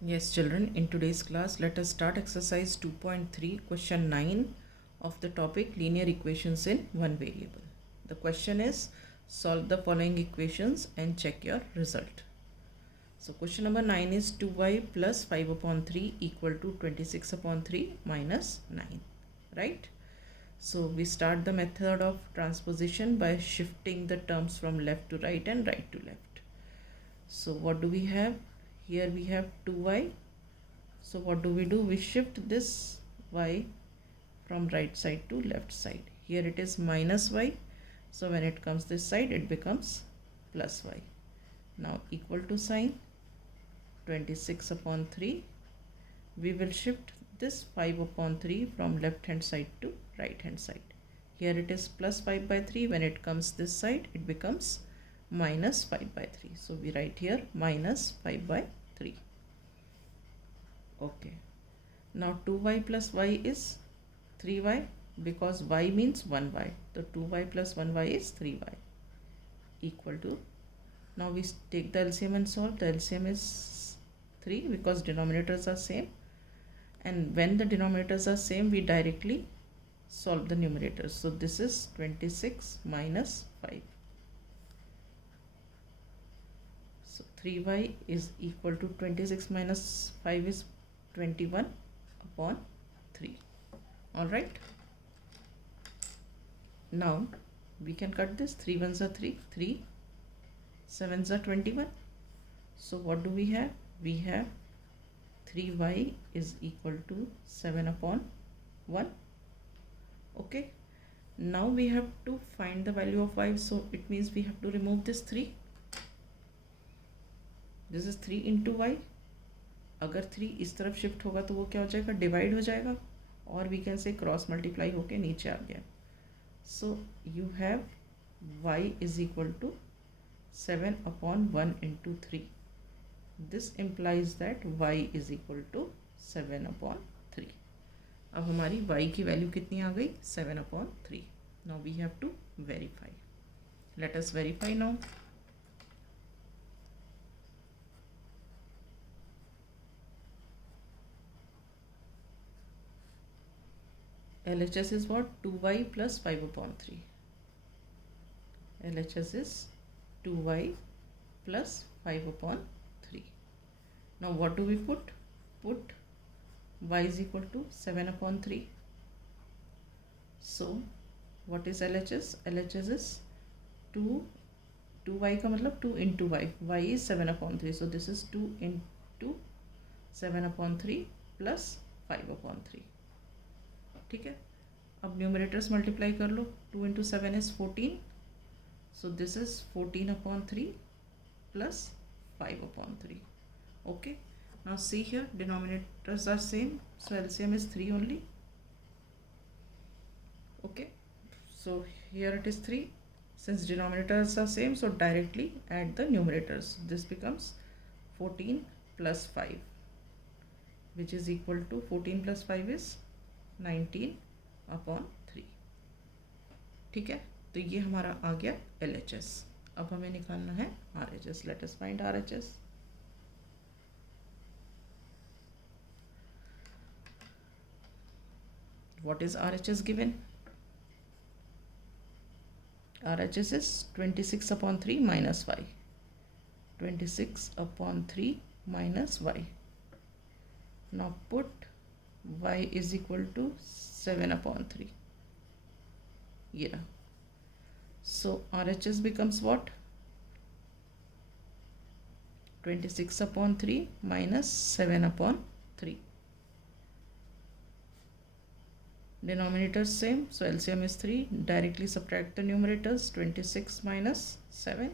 Yes, children, in today's class, let us start exercise 2.3, question 9 of the topic linear equations in one variable. The question is solve the following equations and check your result. So, question number 9 is 2y plus 5 upon 3 equal to 26 upon 3 minus 9, right? So, we start the method of transposition by shifting the terms from left to right and right to left. So, what do we have? Here we have 2y. So what do? We shift this y from right side to left side. Here it is minus y. So when it comes this side, it becomes plus y. Now equal to sign, 26 upon 3. We will shift this 5 upon 3 from left hand side to right hand side. Here it is plus 5 by 3. When it comes this side, it becomes minus 5 by 3. So we write here minus 5 by 3. Okay. Now 2y plus y is 3y because y means 1y. So 2y plus 1y is 3y equal to, now we take the LCM and solve. The LCM is 3 because denominators are same, and when the denominators are same, we directly solve the numerators. So this is 26 minus 5. So 3y is equal to 26 minus 5 is 21 upon 3. Alright. Now we can cut this. 3 ones are 3, 3 sevens are 21. So what do we have? We have 3y is equal to 7 upon 1. Okay. Now we have to find the value of y. So it means we have to remove this 3. This is 3 into y. अगर 3 इस तरफ shift होगा तो वो क्या हो जाएगा? Divide हो जाएगा, और we can say cross multiply होके नीचे आ गया. So you have y is equal to 7 upon 1 into 3. This implies that y is equal to 7 upon 3. अब हमारी y की वैल्यू कितनी आ गई? 7 upon 3. Now we have to verify. Let us verify now. LHS is what? 2y plus 5 upon 3. LHS is 2y plus 5 upon 3. Now what do we put? Put y is equal to 7 upon 3. So what is LHS? LHS is 2y का मतलब 2 into y. Y is 7 upon 3. So this is 2 into 7 upon 3 plus 5 upon 3. ठीक है. अब numerators multiply कर लो. 2 into 7 is 14. So this is 14 upon 3 plus 5 upon 3. Okay. Now see here, denominators are same. So LCM is 3 only. Okay. So here it is 3. Since denominators are same, so directly add the numerators. This becomes 14 plus 5, which is equal to 14 plus 5 is 19 upon 3. ठीक है. तो ये हमारा आ गया LHS. अब हमें निकालना है RHS. Let us find RHS. What is RHS given? RHS is 26 upon 3 minus y. 26 upon 3 minus y. Now put y is equal to 7 upon 3. Yeah. So RHS becomes what? 26 upon 3 minus 7 upon 3. Denominators same, so LCM is 3. Directly subtract the numerators. 26 minus 7,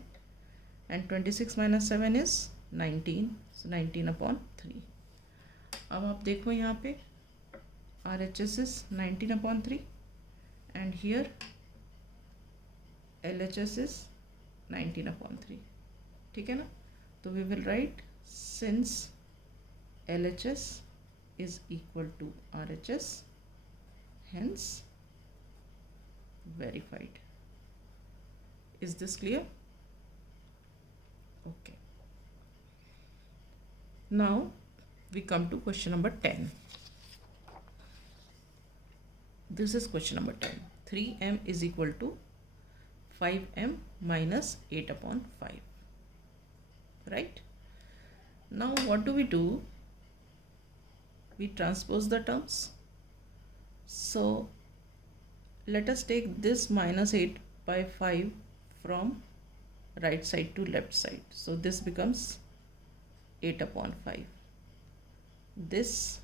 and 26 minus 7 is 19. So 19 upon 3. अब आप देखो यहाँ पे RHS is 19 upon 3, and here LHS is 19 upon 3. ठीक है ना. तो we will write since LHS is equal to RHS, hence verified. Is this clear? Okay. Now we come to question number 10. This is question number 10. 3m is equal to 5m minus 8 upon 5. Right? Now what do? We transpose the terms. So let us take this minus 8 by 5 from right side to left side. So this becomes 8 upon 5. This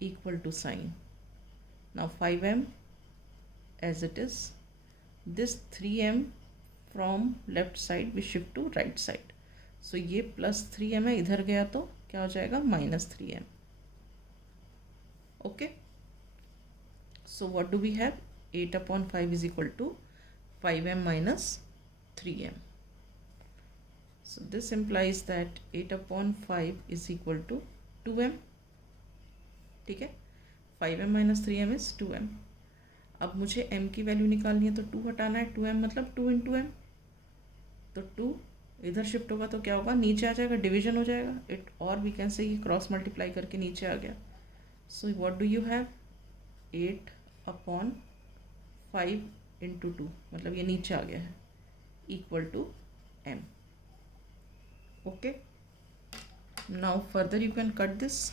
equal to sign. Now 5m as it is. This 3m from left side we shift to right side. So ये plus 3m है, इधर गया तो क्या हो जाएगा minus 3m. Okay. So what do we have? 8 upon 5 is equal to 5m minus 3m. So this implies that 8 upon 5 is equal to 2m. ठीक है, 5m minus 3m is 2m. अब मुझे m की वैल्यू निकालनी है तो 2 हटाना है, 2m मतलब 2 इंटू m. तो 2 इधर शिफ्ट होगा तो क्या होगा, नीचे आ जाएगा, डिवीजन हो जाएगा इट, और we can say cross multiply करके नीचे आ गया. So what do you have, 8 upon 5 into 2 मतलब ये नीचे आ गया है, equal to m. Okay, now further you can cut this.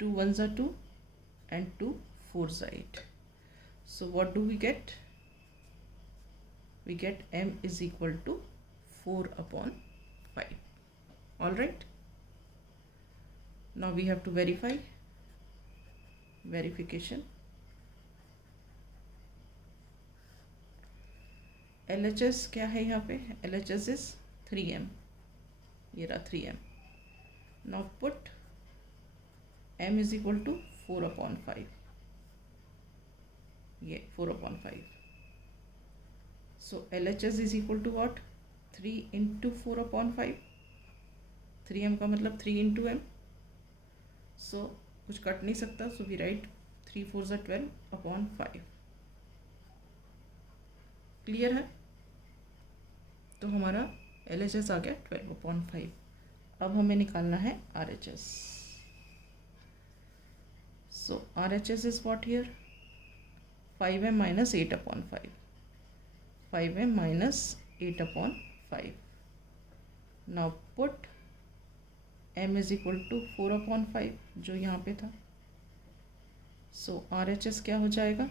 2 1s are 2 and 2 4s are 8. So what do we get? We get m is equal to 4 upon 5. Alright. Now we have to verify. Verification. LHS क्या है यहाँ पे? LHS is 3m. ये रहा 3m. Now put m is equal to 4 upon 5. Yeah, 4 upon 5. So LHS is equal to what? 3 into 4 upon 5. 3m का मतलब 3 into m. So कुछ cut नहीं सकता. So we write 3 4s are 12 upon 5. Clear है? तो हमारा LHS आ गया 12 upon 5. अब हमें निकालना है RHS. So RHS is what here? 5m minus 8 upon 5. 5m minus 8 upon 5. Now put m is equal to 4 upon 5 जो यहाँ पे था. So RHS क्या हो जाएगा?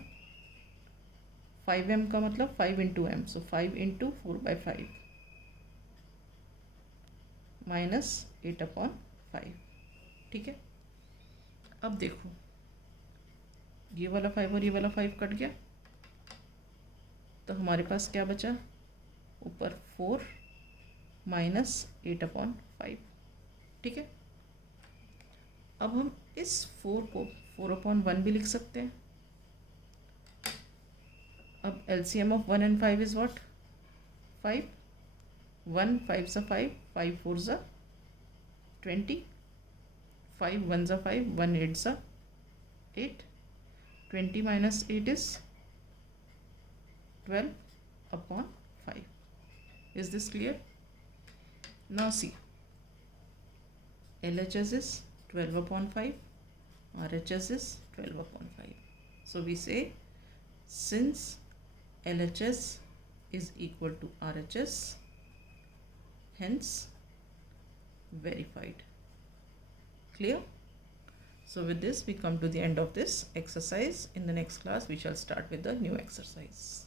5m का मतलब 5 into m. So 5 into 4 by 5 minus 8 upon 5. ठीक है, अब देखो ये वाला 5 और ये वाला 5 कट गया तो हमारे पास क्या बचा, ऊपर 4 माइनस 8 अपॉन 5. ठीक है, अब हम इस 4 को 4 अपॉन 1 भी लिख सकते हैं. अब LCM of 1 and 5 is what, 5. 1 5 सा 5, 5 4 सा 20, 5 1 सा 5, 1 8 सा 8. 20 minus 8 is 12 upon 5. Is this clear? Now see, LHS is 12 upon 5, RHS is 12 upon 5. So we say since LHS is equal to RHS, hence verified. Clear? So with this we come to the end of this exercise. In the next class we shall start with the new exercise.